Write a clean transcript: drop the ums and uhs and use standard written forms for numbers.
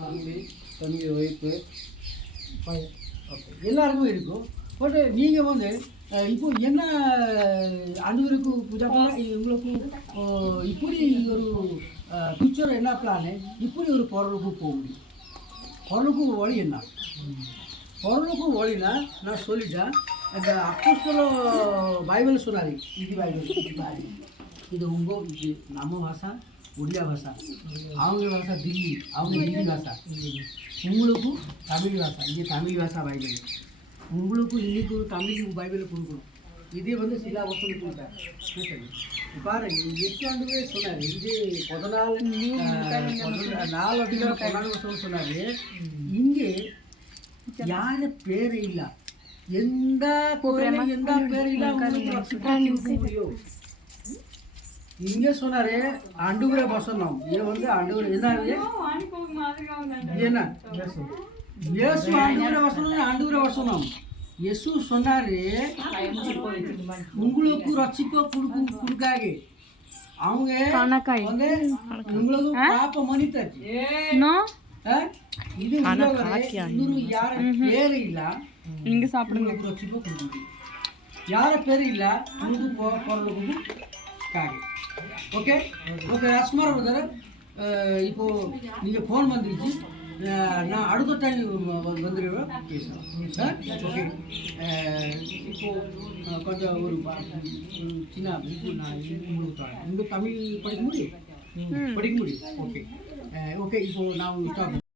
தம்பி wife okay எல்லாருக்கும் இருக்கும். பட் நீங்கள் வந்து இப்போ என்ன அனுவருக்கு பூஜா பண்ண உங்களுக்கு இப்படி ஒரு ஃபியூச்சர் என்ன பிளானு, இப்படி ஒரு பொருளுக்கு போக முடியும். பொருளுக்கு வழி என்ன? பொருளுக்கு வழினா நான் சொல்லிட்டேன். இந்த அப்போஸ்தல பைபிள் சொன்னார். இது பைபிள் இது உங்கள் இது நம்ம பாஷா ஒடியா பாஷா, அவங்க பாஷா தில்லி, அவங்க ஹிந்தி பாஷா, உங்களுக்கும் தமிழ் பாஷா, இங்கே தமிழ் பாஷா பைபிள், உங்களுக்கும் இன்னைக்கு தமிழ் பைபிள் கொடுக்கணும். இதே வந்து சில வருஷம் கொடுத்தேன் பாருங்க. 8 ஆண்டுகளே சொன்னார். இது 4 அப்படிங்கிற 14 வருஷம் சொன்னார். இங்கே யாரு பேர் இல்லை, எந்த கோயிலும் எந்த பேர் இல்லை உங்களுக்கு முடியும். இங்கே சொன்னாரு ஆண்டவரே வசனம். இது வந்து ஆண்டவர் என்ன என்ன இயேசு ஆண்டவரே வசனம், ஆண்டவரே வசனம். இயேசு சொன்னாரு உங்களுக்கு ரட்சிப்பை கொடுக்காக அவங்க வந்து உங்களுக்கு பாப்ப மன்னித்தாச்சு. இது இன்னொரு யார பேரு இல்ல நீங்க சாப்பிடுங்க ரட்சிப்பை கொடுக்க யார பேரு இல்ல உங்களுக்கு பொருளுக்கு காக. ஓகே ஓகே ராஜ்குமார் பிரதர், இப்போ நீங்கள் ஃபோன் வந்துருச்சு. நான் அடுத்த டைம் வந்துடுவேன் சார். ஓகே இப்போது கொஞ்சம் ஒரு சின்ன நான் உங்களுக்கு உங்களுக்கு தமிழ் படிக்க முடியும்? ஓகே ஓகே இப்போது நான் உங்களுக்கு